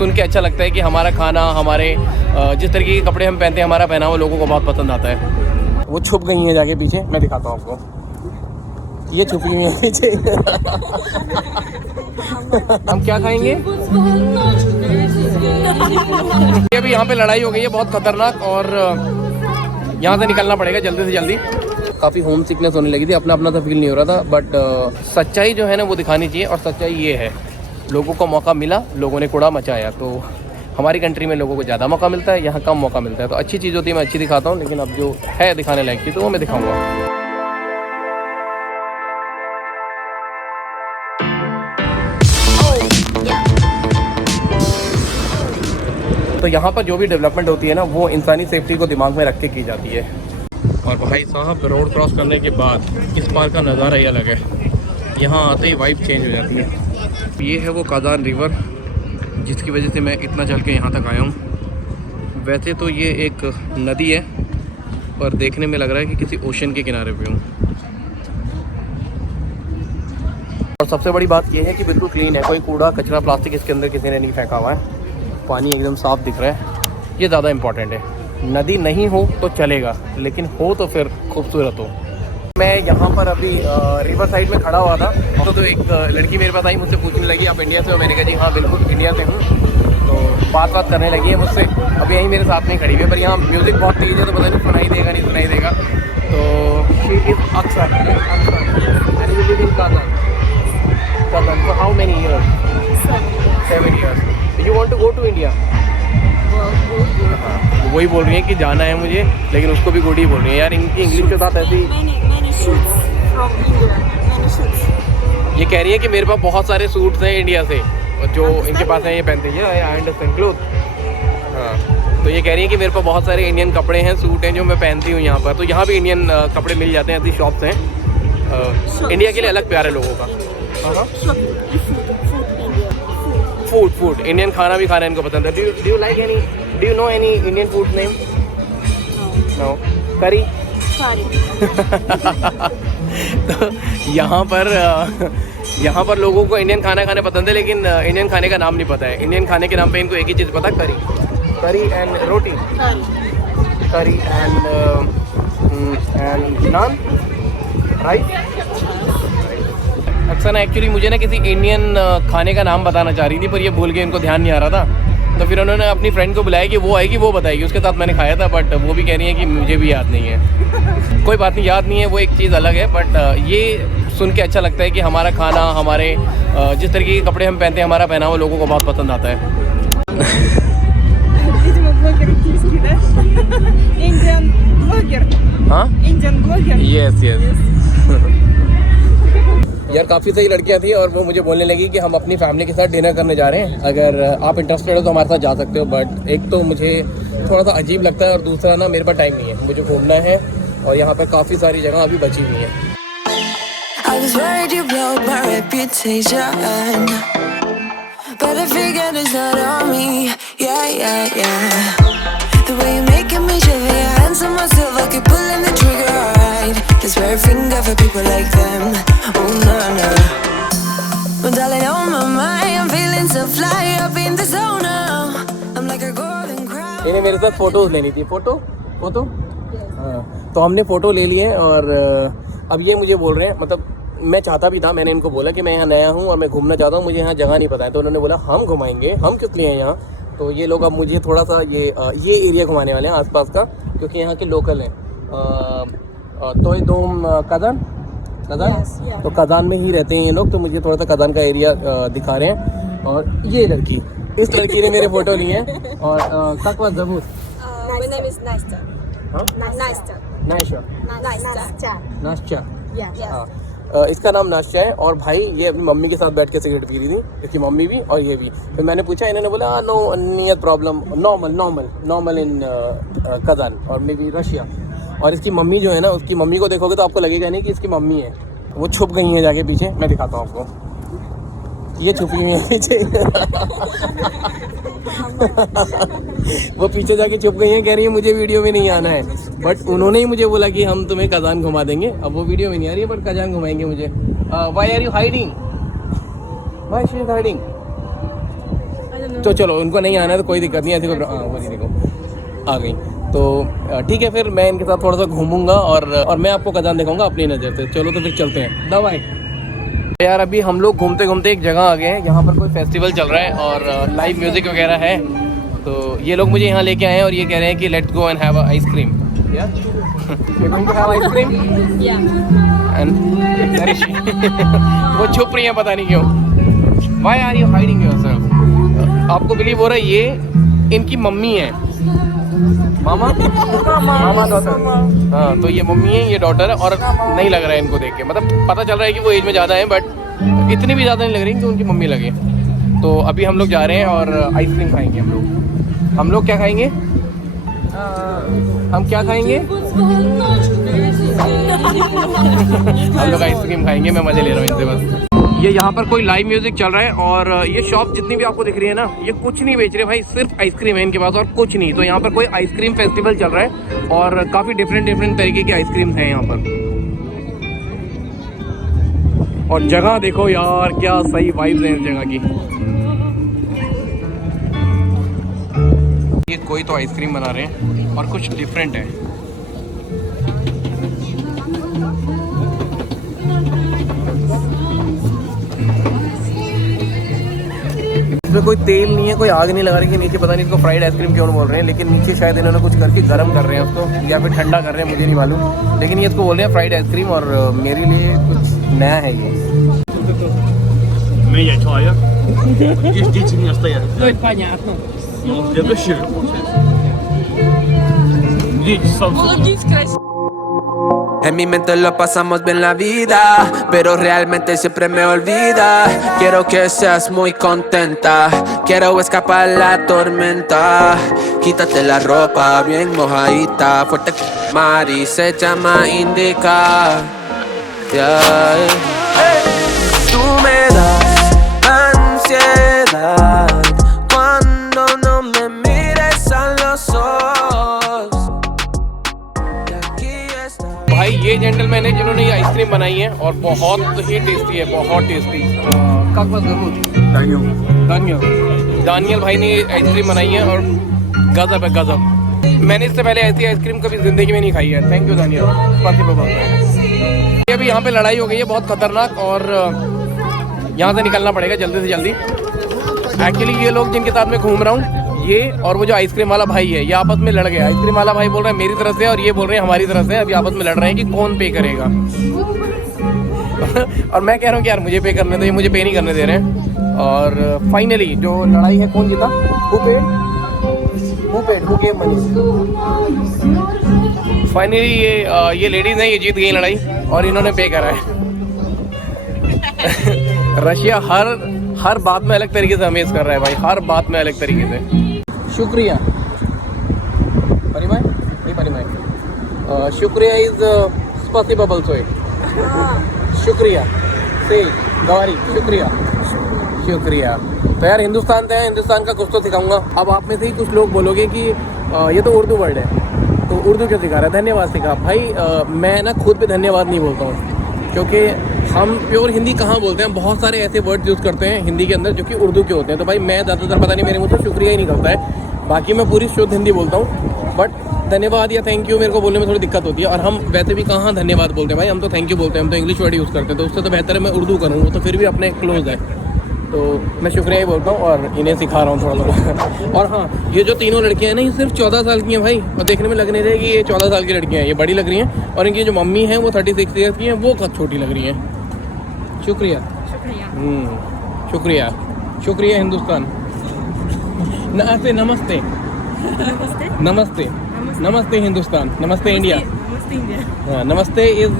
सुन के अच्छा लगता है कि हमारा खाना, हमारे जिस तरीके के कपड़े हम पहनते हैं, हमारा पहनावा लोगों को बहुत पसंद आता है। वो छुप गई हैं जाके पीछे, मैं दिखाता हूँ आपको, ये छुपी हुई है पीछे। हम क्या खाएंगे? अभी यहाँ पे लड़ाई हो गई है बहुत खतरनाक और यहाँ से निकलना पड़ेगा जल्दी से जल्दी। काफ़ी होम सिकनेस होने लगी थी, अपना अपना तो फील नहीं हो रहा था, बट सच्चाई जो है ना वो दिखानी चाहिए। और सच्चाई ये है, लोगों को मौका मिला, लोगों ने कूड़ा मचाया। तो हमारी कंट्री में लोगों को ज़्यादा मौका मिलता है, यहाँ कम मौका मिलता है। तो अच्छी चीज़ होती है मैं अच्छी दिखाता हूँ, लेकिन अब जो है दिखाने लायक की तो वो मैं दिखाऊँगा। तो यहाँ पर जो भी डेवलपमेंट होती है ना वो इंसानी सेफ्टी को दिमाग में रख के की जाती है। और भाई साहब रोड क्रॉस करने के बाद इस पार का नज़ारा ही अलग है, यहाँ आते ही वाइब चेंज हो जाती है। ये है वो काज़ान रिवर जिसकी वजह से मैं इतना चल के यहाँ तक आया हूँ। वैसे तो ये एक नदी है पर देखने में लग रहा है कि किसी ओशन के किनारे पे हूँ। और सबसे बड़ी बात यह है कि बिल्कुल क्लीन है, कोई कूड़ा कचरा प्लास्टिक इसके अंदर किसी ने नहीं फेंका हुआ है। पानी एकदम साफ़ दिख रहा है, ये ज़्यादा इम्पॉर्टेंट है। नदी नहीं हो तो चलेगा, लेकिन हो तो फिर खूबसूरत हो। मैं यहाँ पर अभी रिवर साइड में खड़ा हुआ था तो एक लड़की मेरे पास आई, मुझसे पूछने लगी आप इंडिया से हो? मैंने कहा जी हाँ बिल्कुल इंडिया से हूँ। तो बात करने लगी है मुझसे, अभी यहीं मेरे साथ में खड़ी हुई है, पर यहाँ म्यूज़िक बहुत तेज़ है तो पता नहीं सुनाई देगा नहीं सुनाई देगा। तो शी इज़ अक्सर Kazan for how many years? 7 years. You want to go to India? हाँ, वही बोल रही है कि जाना है मुझे, लेकिन उसको भी गुड ही बोल रही है यार। इनकी इंग्लिश के साथ ऐसी ये कह रही है कि मेरे पास बहुत सारे सूट्स हैं इंडिया से जो इनके पास हैं, ये पहनते हैं। I understand cloth. हाँ, तो ये कह रही है कि मेरे पास बहुत सारे इंडियन कपड़े हैं, सूट हैं जो मैं पहनती हूँ यहाँ पर। तो यहाँ भी इंडियन कपड़े मिल जाते हैं, ऐसी शॉप्स हैं। इंडिया के लिए अलग प्यार है लोगों का। फूड इंडियन खाना भी खाना इनको पसंद है। Do you like any, do you know any Indian food name? No. Curry. तो यहाँ पर लोगों को इंडियन खाना खाने पसंद है, लेकिन इंडियन खाने का नाम नहीं पता है। इंडियन खाने के नाम पे इनको एक ही चीज़ पता, करी एंड रोटी, करी एंड नान, राइस। अक्सर ना एक्चुअली मुझे ना किसी इंडियन खाने का नाम बताना चाह रही थी, पर ये भूल के इनको ध्यान नहीं आ रहा था। तो फिर उन्होंने अपनी फ्रेंड को बुलाया कि वो आएगी वो बताएगी, उसके साथ मैंने खाया था, बट वो भी कह रही है कि मुझे भी याद नहीं है। कोई बात नहीं, याद नहीं है वो एक चीज़ अलग है, बट ये सुन के अच्छा लगता है कि हमारा खाना, हमारे जिस तरीके के कपड़े हम पहनते हैं, हमारा पहनावा लोगों को बहुत पसंद आता है। हाँ, इंडियन ब्लॉगर। यस यार, काफ़ी सही लड़कियां थी और वो मुझे बोलने लगी कि हम अपनी फैमिली के साथ डिनर करने जा रहे हैं, अगर आप इंटरेस्टेड हो तो हमारे साथ जा सकते हो। बट एक तो मुझे थोड़ा सा अजीब लगता है और दूसरा ना मेरे पास टाइम नहीं है, मुझे घूमना है और यहाँ पर काफ़ी सारी जगह अभी बची हुई हैं। This very finger for people like them. Oh no no. Well, darling, on my mind, I'm feeling so fly up in the zone now. I'm like a golden crown. इन्हें मेरे साथ फोटोज लेनी थी, फोटो हाँ, तो हमने photo ले लिए और अब ये मुझे बोल रहे हैं, मतलब मैं चाहता भी था, मैंने इनको बोला कि मैं यहाँ नया हूँ और मैं घूमना चाहता हूँ, मुझे यहाँ जगह नहीं पता है। तो उन्होंने बोला हम घुमाएंगे, हम क्यों लिए हैं यहाँ। तो ये लोग अब मुझे थोड़ा सा ये एरिया घुमाने वाले हैं आसपास का, क्योंकि यहाँ के लोकल हैं। तो ये दोम कज़ान तो कज़ान में ही रहते हैं ये लोग, तो मुझे थोड़ा सा कज़ान का एरिया दिखा रहे हैं। और ये लड़की, इस लड़की ने मेरे फोटो लिए हैं। और ककवा ज़बूर, My name is Nasta. नाश्ता। इसका नाम नाश्ता है। और भाई ये अपनी मम्मी के साथ बैठ के सिगरेट पी रही थी, इसकी मम्मी भी और ये भी। फिर मैंने पूछा, इन्होंने बोला नो नियत प्रॉब्लम, नॉर्मल इन कज़ान और मे बी रशिया। और इसकी मम्मी जो है ना, उसकी मम्मी को देखोगे तो आपको लगेगा नहीं कि इसकी मम्मी है, वो छुप गई है जाके पीछे। मैं दिखाता हूँ आपको, ये छुपी हुई है पीछे। वो पीछे जाके छुप गई है, कह रही है मुझे वीडियो में नहीं आना है। बट उन्होंने ही मुझे बोला कि हम तुम्हें कज़ान घुमा देंगे। अब वो वीडियो में नहीं आ रही है, बट कज़ान घुमाएंगे मुझे। Why are you hiding? Why she is hiding? तो चलो उनको नहीं आना है तो कोई दिक्कत नहीं है, ऐसी कोई वो नहीं, देखो आ गई तो ठीक है, फिर मैं इनके साथ थोड़ा सा घूमूंगा और मैं आपको खजान दिखाऊंगा अपनी नज़र से। चलो तो फिर चलते हैं दवाई। यार अभी हम लोग घूमते घूमते एक जगह आ गए हैं, यहाँ पर कोई फेस्टिवल चल रहा है और लाइव म्यूज़िक वगैरह है। तो ये लोग मुझे यहाँ लेके आए हैं और ये कह रहे हैं कि let's go and have ice cream. Ice cream वो छुप रही है पता नहीं क्यों। Why are you hiding yourself? आपको बिलीव हो रहा है ये इनकी मम्मी है, मामा डॉटर। हाँ तो ये मम्मी है, ये डॉटर है और नहीं लग रहा है इनको देख के, मतलब पता चल रहा है कि वो एज में ज़्यादा है बट इतनी भी ज़्यादा नहीं लग रही कि उनकी मम्मी लगे। तो अभी हम लोग जा रहे हैं और आइसक्रीम खाएंगे हम लोग क्या खाएंगे? हम क्या खाएंगे? हम लोग आइसक्रीम खाएंगे। मैं मज़े ले रहा हूँ इनसे बस। ये यहाँ पर कोई लाइव म्यूजिक चल रहा है और ये शॉप जितनी भी आपको दिख रही है ना, ये कुछ नहीं बेच रहे भाई, सिर्फ आइसक्रीम है इनके पास और कुछ नहीं। तो यहाँ पर कोई आइसक्रीम फेस्टिवल चल रहा है और काफ़ी डिफरेंट तरीके की आइसक्रीम है यहाँ पर। और जगह देखो यार, क्या सही वाइब्स हैं इस जगह की। ये कोई तो आइसक्रीम बना रहे हैं और कुछ डिफरेंट है। इसमें कोई तेल नहीं है, कोई आग नहीं लगा रही है नीचे, पता नहीं इसको फ्राइड आइसक्रीम क्यों बोल रहे हैं, लेकिन नीचे शायद इन्होंने कुछ करके गर्म कर रहे हैं उसको या फिर ठंडा कर रहे हैं, मुझे नहीं मालूम, लेकिन ये इसको बोल रहे हैं फ्राइड आइसक्रीम और मेरे लिए कुछ नया है ये।没演出呀？这今年是呀？对，半年。这个是。En mi mente lo pasamos bien la vida, pero realmente siempre me olvida. Quiero que seas muy contenta, quiero escapar la tormenta. Quítate la ropa bien mojadita, fuerte mar y se llama Indica. Yeah. Tú me das ansiedad cuando no me mires a los ojos. भाई ये gentleman है जिन्होंने ये ice cream बनाई है और बहुत ही tasty है, बहुत टेस्टी। दानियल भाई ने आइसक्रीम बनाई है और गजब है गजब। मैंने इससे पहले ऐसी आइसक्रीम कभी ज़िंदगी में नहीं खाई है। Thank you Daniel. अभी यहाँ पे लड़ाई हो गई है बहुत खतरनाक और यहाँ से निकलना पड़ेगा जल्दी से जल्दी। एक्चुअली ये लोग जिनके साथ मैं घूम रहा हूँ, ये और वो जो आइसक्रीम वाला भाई है, ये आपस में लड़ गए। आइसक्रीम वाला भाई बोल रहा है मेरी तरफ से और ये बोल रहे हैं हमारी तरफ से। अभी आपस में लड़ रहे हैं कि कौन पे करेगा। और मैं कह रहा हूँ कि यार मुझे पे करने दो, ये मुझे पे नहीं करने दे रहे हैं। और फाइनली जो लड़ाई है, कौन जीता? फाइनली ये लेडीज हैं, ये जीत गई लड़ाई और इन्होंने पे करा है। रशिया हर बात में अलग तरीके से अमेज कर रहा है भाई, हर बात में अलग तरीके से। शुक्रिया परिमाय नहीं परिमाय शुक्रिया इज स्पॉसिबल बल्सोए। शुक्रिया से गवारी शुक्रिया। तो यार हिंदुस्तान से है, हिंदुस्तान का कुछ तो सिखाऊंगा। अब आप में से ही कुछ लोग बोलोगे कि ये तो उर्दू वर्ड है, तो उर्दू क्यों सिखा रहा है? धन्यवाद सिखा भाई। मैं ना खुद पे धन्यवाद नहीं बोलता हूँ, क्योंकि हम प्योर हिंदी कहाँ बोलते हैं, बहुत सारे ऐसे वर्ड यूज़ करते हैं हिंदी के अंदर जो कि उर्दू के होते हैं। तो भाई मैं ज़्यादातर पता नहीं मेरे मुँह से शुक्रिया ही निकलता है, बाकी मैं पूरी शुद्ध हिंदी बोलता हूँ। बट धन्यवाद या थैंक यू मेरे को बोलने में थोड़ी दिक्कत होती है। और हम वैसे भी कहाँ धन्यवाद बोलते हैं भाई, हम तो थैंक यू बोलते हैं, हम तो इंग्लिश वर्ड यूज़ करते हैं। तो उससे तो बेहतर है मैं उर्दू करूँ, वो तो फिर भी अपने क्लोज है। तो मैं शुक्रिया ही बोलता हूँ और इन्हें सिखा रहा हूँ थोड़ा थोड़ा। और हाँ, ये जो तीनों लड़कियाँ हैं ना, ये सिर्फ 14 साल की हैं भाई, और देखने में लग नहीं रही कि ये 14 साल की लड़कियाँ हैं, ये बड़ी लग रही हैं। और इनकी जो मम्मी हैं वो 36 ईयर्स की हैं, वो बहुत छोटी लग रही हैं। शुक्रिया शुक्रिया शुक्रिया हिंदुस्तान। नमस्ते नमस्ते नमस्ते नमस्ते हिंदुस्तान, नमस्ते इंडिया। हाँ, नमस्ते इज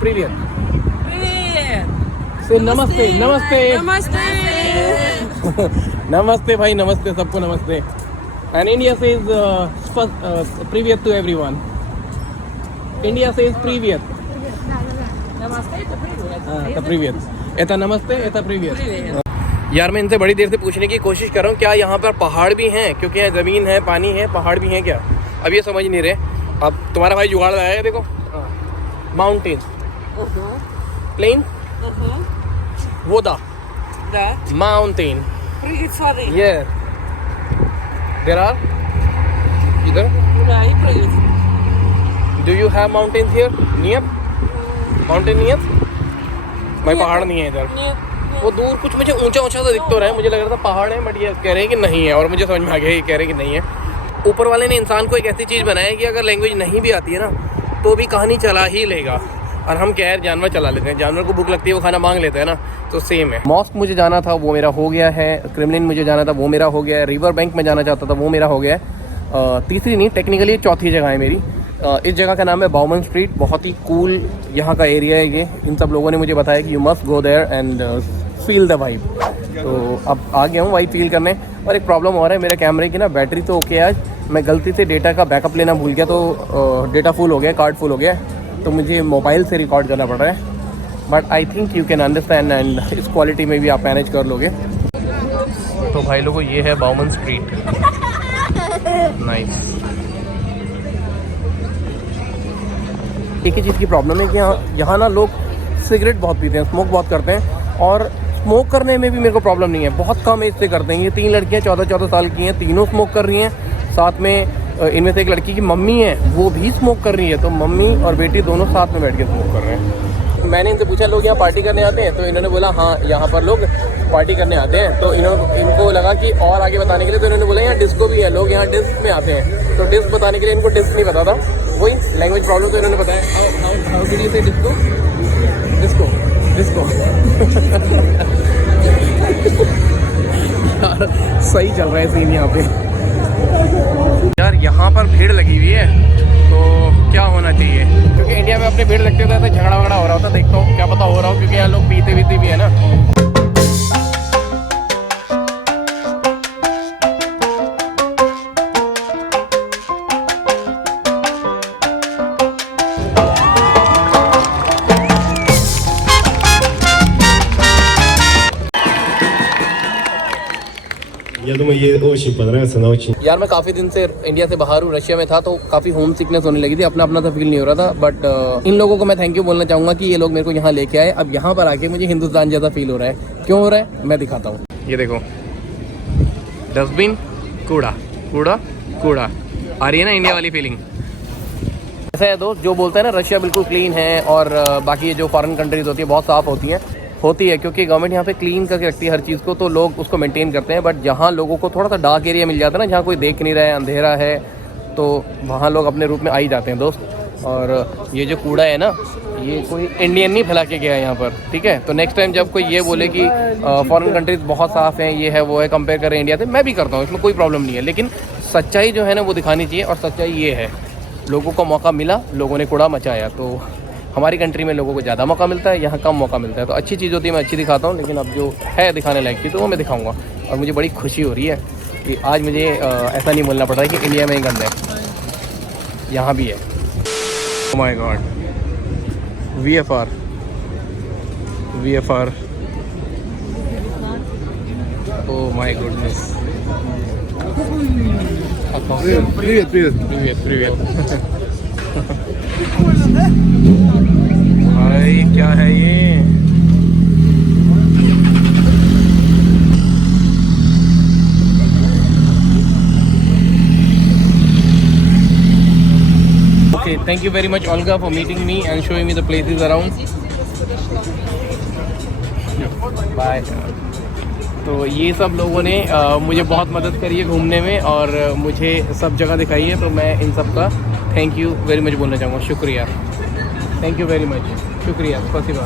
प्रीवियस से नमस्ते नमस्ते नमस्ते भाई, नमस्ते सबको नमस्ते। एंड इंडिया से is previous to everyone. India से इज प्रीवियस प्रीवियस एता नमस्ते एता प्रीवियस। यार मैं इनसे बड़ी देर से पूछने की कोशिश कर रहा हूँ क्या यहाँ पर पहाड़ भी हैं, क्योंकि यहाँ ज़मीन है, पानी है, पहाड़ भी हैं क्या? अब ये समझ नहीं रहे। अब तुम्हारा भाई जुगाड़ लगाया है, देखो माउंटेन प्लेन वो दा माउंटेन ये देयर आर इधर। Do you have mountains here near? Mountain near? भाई पहाड़ नहीं है इधर। वो दूर कुछ मुझे ऊंचा ऊंचा सा दिख तो रहा है, मुझे लग रहा था पहाड़ है, बट ये कह रहे हैं कि नहीं है, और मुझे समझ में आ गया ये कह रहे हैं कि नहीं है। ऊपर वाले ने इंसान को एक ऐसी चीज़ बनाया है कि अगर लैंग्वेज नहीं भी आती है ना तो भी कहानी चला ही लेगा। और हम क्या है, जानवर चला लेते हैं, जानवर को भूख लगती है वो खाना मांग लेते हैं ना, तो सेम है। मॉस्क मुझे जाना था वो मेरा हो गया है, क्रेमलिन मुझे जाना था वो मेरा हो गया है, रिवर बैंक में जाना चाहता था वो मेरा हो गया है। तीसरी नहीं, टेक्निकली चौथी जगह है मेरी। इस जगह का नाम है बाउमन स्ट्रीट, बहुत ही कूल यहाँ का एरिया है ये। इन सब लोगों ने मुझे बताया कि you must go there and feel the vibe. तो अब आ गया हूँ वाइब फील करने। और एक प्रॉब्लम हो रहा है मेरे कैमरे की ना, बैटरी तो ओके आज, मैं गलती से डेटा का बैकअप लेना भूल गया, तो डेटा फुल हो गया, कार्ड फुल हो गया, तो मुझे मोबाइल से रिकॉर्ड करना पड़ रहा है। But I think you can understand and इस क्वालिटी में भी आप मैनेज कर लोगे। तो भाई लोगों ये है बाउमन स्ट्रीट। नाइस। एक ही चीज़ की प्रॉब्लम है कि यहाँ ना लोग सिगरेट बहुत पीते हैं, स्मोक बहुत करते हैं, और स्मोक करने में भी मेरे को प्रॉब्लम नहीं है, बहुत कम एज से करते हैं। ये 3 लड़कियाँ 14-14 साल की हैं, तीनों स्मोक कर रही हैं, साथ में इनमें से एक लड़की की मम्मी है वो भी स्मोक कर रही है, तो मम्मी और बेटी दोनों साथ में बैठ के स्मोक कर रहे हैं। मैंने इनसे पूछा लोग यहाँ पार्टी करने आते हैं, तो इन्होंने बोला हाँ यहाँ पर लोग पार्टी करने आते हैं। तो इनको लगा कि और आगे बताने के लिए, तो इन्होंने बोला यहाँ डिस्को भी है, लोग यहाँ डिस्क में आते हैं। तो डिस्क बताने के लिए इनको डिस्क नहीं पता था, वही लैंग्वेज प्रॉब्लम। तो इन्होंने बताया हाउ डिड यू से डिस्को डिस्को डिस्को। सही चल रहा है सीन यहाँ पे यार। यहाँ पर भीड़ लगी हुई है, तो क्या होना चाहिए, क्योंकि इंडिया में अपने भीड़ लगते थे तो झगड़ा वगड़ा हो रहा होता। देखता हूँ क्या पता हो रहा हो, क्योंकि यहाँ लोग पीते वीते भी है ना। Я думаю, ей очень понравится, она очень... यार मैं काफ़ी दिन से इंडिया से बाहर हूँ, रशिया में था, तो काफ़ी होम सिकनेस होने लगी थी, अपना अपना सा फील नहीं हो रहा था। बट इन लोगों को मैं थैंक यू बोलना चाहूँगा कि ये लोग मेरे को यहाँ लेके आए। अब यहाँ पर आके मुझे हिंदुस्तान जैसा फील हो रहा है। क्यों हो रहा है मैं दिखाता हूँ। ये देखो डस्टबिन, कूड़ा कूड़ा कूड़ा, आ रही है ना इंडिया वाली फीलिंग। ऐसा है दोस्त, जो बोलता है ना रशिया बिल्कुल क्लीन है और बाकी ये जो फॉरेन कंट्रीज होती है बहुत साफ़ होती है, क्योंकि गवर्नमेंट यहाँ पे क्लीन करके रखती है हर चीज़ को, तो लोग उसको मेंटेन करते हैं। बट जहाँ लोगों को थोड़ा सा डार्क एरिया मिल जाता है ना, जहाँ कोई देख नहीं रहा है, अंधेरा है, तो वहाँ लोग अपने रूप में आ ही जाते हैं दोस्त। और ये जो कूड़ा है ना, ये कोई इंडियन नहीं फैला के गया है यहाँ पर, ठीक है। तो नेक्स्ट टाइम जब कोई ये बोले कि फॉरेन कंट्रीज़ बहुत साफ़ हैं, ये है वो है, कंपेयर करें इंडिया से, मैं भी करता हूँ, इसमें कोई प्रॉब्लम नहीं है। लेकिन सच्चाई जो है ना वो दिखानी चाहिए, और सच्चाई ये है, लोगों को मौका मिला, लोगों ने कूड़ा मचाया। तो हमारी कंट्री में लोगों को ज़्यादा मौका मिलता है, यहाँ कम मौका मिलता है। तो अच्छी चीज़ होती है मैं अच्छी दिखाता हूँ, लेकिन अब जो है दिखाने लायक चीज़ तो वो मैं दिखाऊंगा। और मुझे बड़ी खुशी हो रही है कि आज मुझे ऐसा नहीं बोलना पड़ रहा है कि इंडिया में ही गंद है, यहाँ भी है। Oh my God, VFR oh my goodness. привет भाई, क्या है ये? Okay, thank you very much Olga for meeting me and showing me the places around. Bye. तो ये सब लोगों ने मुझे बहुत मदद करी है घूमने में, और मुझे सब जगह दिखाई है, तो मैं इन सब का थैंक यू वेरी मच बोलना चाहूँगा। शुक्रिया, थैंक यू वेरी मच, शुक्रिया, स्पasiba।